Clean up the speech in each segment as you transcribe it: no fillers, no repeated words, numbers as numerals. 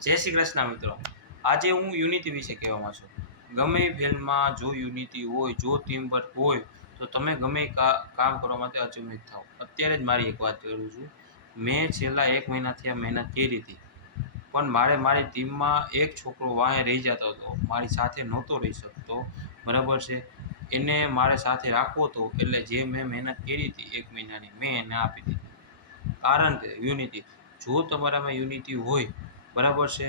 જય શ્રી કૃષ્ણ મિત્રો। આજે હું યુનિટી વિશે કહેવામાં છું। ગમે ફિલ્ડમાં જો યુનિટી હોય, જો ટીમવર્ક હોય તો તમે ગમે કામ કરવા માટે અચૂક થાઓ। અત્યારે જ મારી એક વાત કરું છું। મેં છેલ્લા 1 મહિનાથી આ મહેનત કરી હતી, પણ મારી ટીમમાં એક છોકરો વાંહે રહી જતો હતો, મારી સાથે નહોતો રહી શકતો, બરાબર છે। એને મારે સાથે રાખવો હતો, એટલે જે મેં મહેનત કરી હતી 1 મહિનાની, મેં એને આપી દીધી। કારણ કે યુનિટી, જો તમારામાં યુનિટી હોય, બરાબર છે,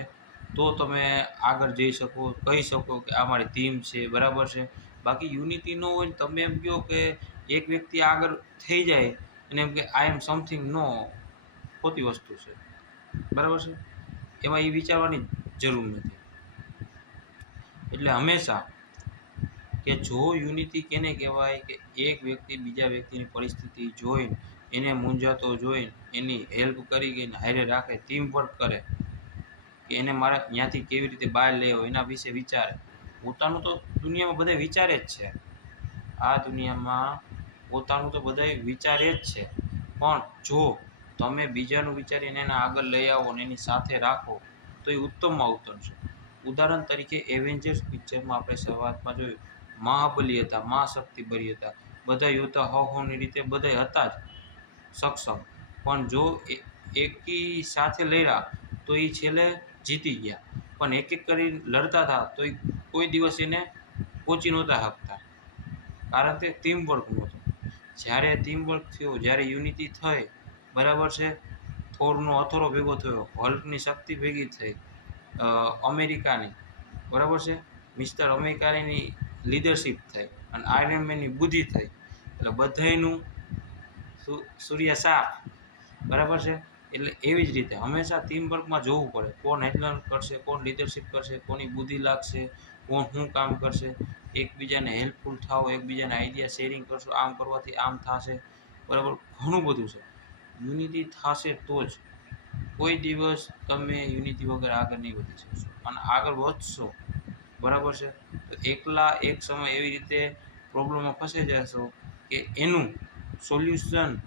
તો તમે આગળ જઈ શકો, કહી શકો કે આ મારી ટીમ છે, બરાબર છે। બાકી યુનિટી ન હોય, તમે એમ કહો કે એક વ્યક્તિ આગળ થઈ જાય અને એમ કે આઈ એમ સમથિંગ, નો, ખોટી વસ્તુ છે, બરાબર છે। એમાં એ વિચારવાની જરૂર નથી। એટલે હંમેશા કે જો યુનિટી કેને કહેવાય કે એક વ્યક્તિ બીજા વ્યક્તિની પરિસ્થિતિ જોઈને, એને મૂંઝાતો જોઈને એની હેલ્પ કરી ગઈને હારે રાખે, ટીમ વર્ક કરે, કે એને મારે ત્યાંથી કેવી રીતે બહાર લેવો એના વિશે વિચારે। પોતાનું તો દુનિયામાં બધા વિચારે જ છે, આ દુનિયામાં પોતાનું તો બધા વિચારે જ છે, પણ જો તમે બીજાનું વિચારીને એને આગળ લઈ આવો ને એની સાથે રાખો તો એ ઉત્તમમાં ઉત્તમ છે। ઉદાહરણ તરીકે એવેન્જર્સ પિક્ચરમાં આપણે શરૂઆતમાં જોયું, મહાબલી હતા, મહાશક્તિબળી હતા, બધા યોદ્ધા હવની રીતે બધા હતા જ સક્ષમ, પણ જો એકી સાથે લડ્યા તો એ છેલ્લે જીતી ગયા, પણ એક એક કરી લડતા હતા તો એ કોઈ દિવસ એને પહોંચી નહોતા શકતા, કારણ કે ટીમવર્ક નહોતું। જ્યારે ટીમવર્ક થયો, જ્યારે યુનિટી થઈ, બરાબર છે, થોરનો હથોડો ભેગો થયો, હલ્કની શક્તિ ભેગી થઈ, અમેરિકાની, બરાબર છે, મિસ્ટર અમેરિકાની લીડરશિપ થઈ અને આયર્ન મેનની બુદ્ધિ થઈ, એટલે બધાયનું સૂર્ય સાફ, બરાબર છે। એટલે એવી જ રીતે હંમેશા ટીમવર્કમાં જોવું પડે, કોણ હેન્ડલ કરશે, કોણ લીડરશિપ કરશે, કોની બુદ્ધિ લાગશે, કોણ શું કામ કરશે, એકબીજાને હેલ્પફુલ થાઓ, એકબીજાને આઈડિયા શેરિંગ કરશો, આમ કરવાથી આમ થશે, બરાબર, ઘણું બધું છે। યુનિટી થશે તો જ કોઈ દિવસ તમે યુનિટી વગર આગળ નહીં વધી શકશો, અને આગળ વધશો, બરાબર છે, તો એકલા એક સમય એવી રીતે પ્રોબ્લેમમાં ફસાઈ જશો કે એનું સોલ્યુશન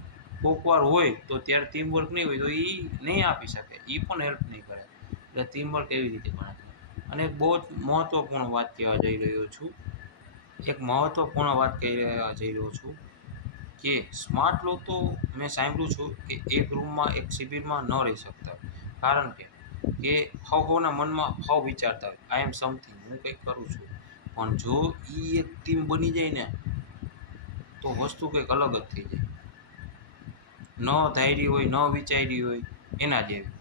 કોકવાર હોય તો ત્યારે ટીમવર્ક નહીં હોય તો એ નહીં આપી શકે, એ પણ હેલ્પ નહીં કરે, એટલે ટીમવર્ક એવી રીતે બને। અને બહુ જ મહત્ત્વપૂર્ણ વાત કહેવા જઈ રહ્યો છું, એક મહત્ત્વપૂર્ણ વાત કહેવા જઈ રહ્યો છું કે સ્માર્ટ લોકો મેં સાંભળ્યું છું કે એક રૂમમાં, એક શિબિરમાં ન રહી શકતા, કારણ કે હવના મનમાં હવ વિચારતા હોય, આઈ એમ સમથિંગ, હું કંઈક કરું છું, પણ જો એ એક ટીમ બની જાય ને તો વસ્તુ કંઈક અલગ જ થઈ જાય, ન ધારી હોય, ન વિચારી હોય એના જેવી,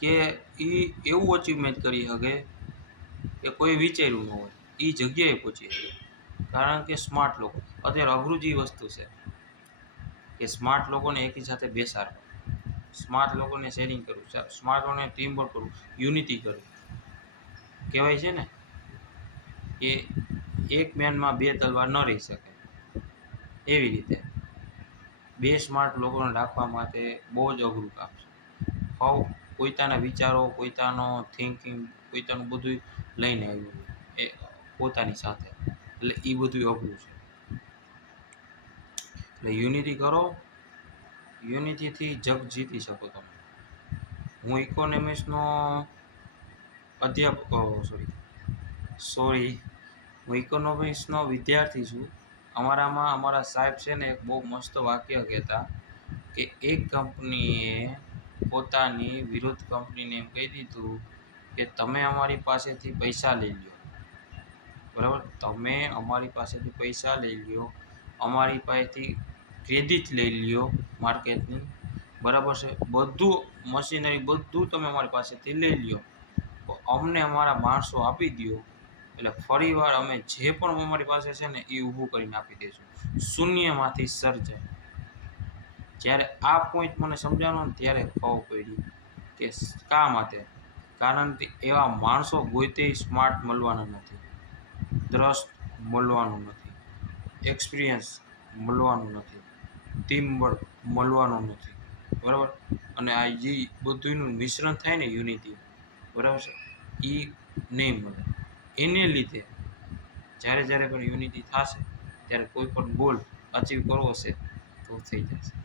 કે એ એવું અચીવમેન્ટ કરી શકે કે કોઈ વિચાર્યું ન હોય, એ જગ્યાએ પહોંચી શકે, કારણ કે સ્માર્ટ લોકો, અત્યારે અઘરું જે વસ્તુ છે કે સ્માર્ટ લોકોને એકી સાથે બેસાડવા, સ્માર્ટ લોકોને શેરિંગ કરવું, સ્માર્ટ લોકોને ટીમવર્ક કરવું, યુનિટી કરવું, કહેવાય છે ને કે એક મેનમાં 2 તલવાર ન રહી શકે, એવી રીતે 2 સ્માર્ટ લોકોને રાખવા માટે બહુ જ અઘરું કામ છે। પોતાના વિચારો, પોતાનો થિંકિંગ, પોતાનું બધું લઈને આવ્યું એ પોતાની સાથે, એટલે એ બધું અઘરું છે। એટલે યુનિટી કરો, યુનિટીથી જગ જીતી શકો તમે। હું ઇકોનોમિક્સનો હું ઇકોનોમિક્સનો વિદ્યાર્થી છું। અમારા સાહેબ છે ને એક બહુ મસ્ત વાક્ય કહેતા કે એક કંપનીએ પોતાની વિરુદ્ધ કંપનીને એમ કહી દીધું કે તમે અમારી પાસેથી પૈસા લઈ લો, બરાબર, તમે અમારી પાસેથી પૈસા લઈ લો, અમારી પાસેથી ક્રેડિટ લઈ લો માર્કેટની, બરાબર છે, બધું મશીનરી બધું તમે અમારી પાસેથી લઈ લો, અમને અમારા માણસો આપી દો, એટલે ફરીવાર અમે જે પણ અમારી પાસે છે ને એ ઊભું કરીને આપી દઈશું, શૂન્યમાંથી સર્જાય। જ્યારે આ પોઈન્ટ મને સમજાણો ને ત્યારે ખબર પડી કે શા માટે, કારણ કે એવા માણસો ગોતે સ્માર્ટ મળવાના નથી, ટ્રસ્ટ મળવાનું નથી, એક્સપિરિયન્સ મળવાનું નથી, ટીમવર્ક મળવાનું નથી, બરાબર, અને આ જે બધુંનું મિશ્રણ થાય ને યુનિટી, બરાબર છે, એ નહીં મળે। એને લીધે જ્યારે પણ યુનિટી થશે ત્યારે કોઈ પણ ગોલ અચીવ કરવો હશે તો થઈ જશે।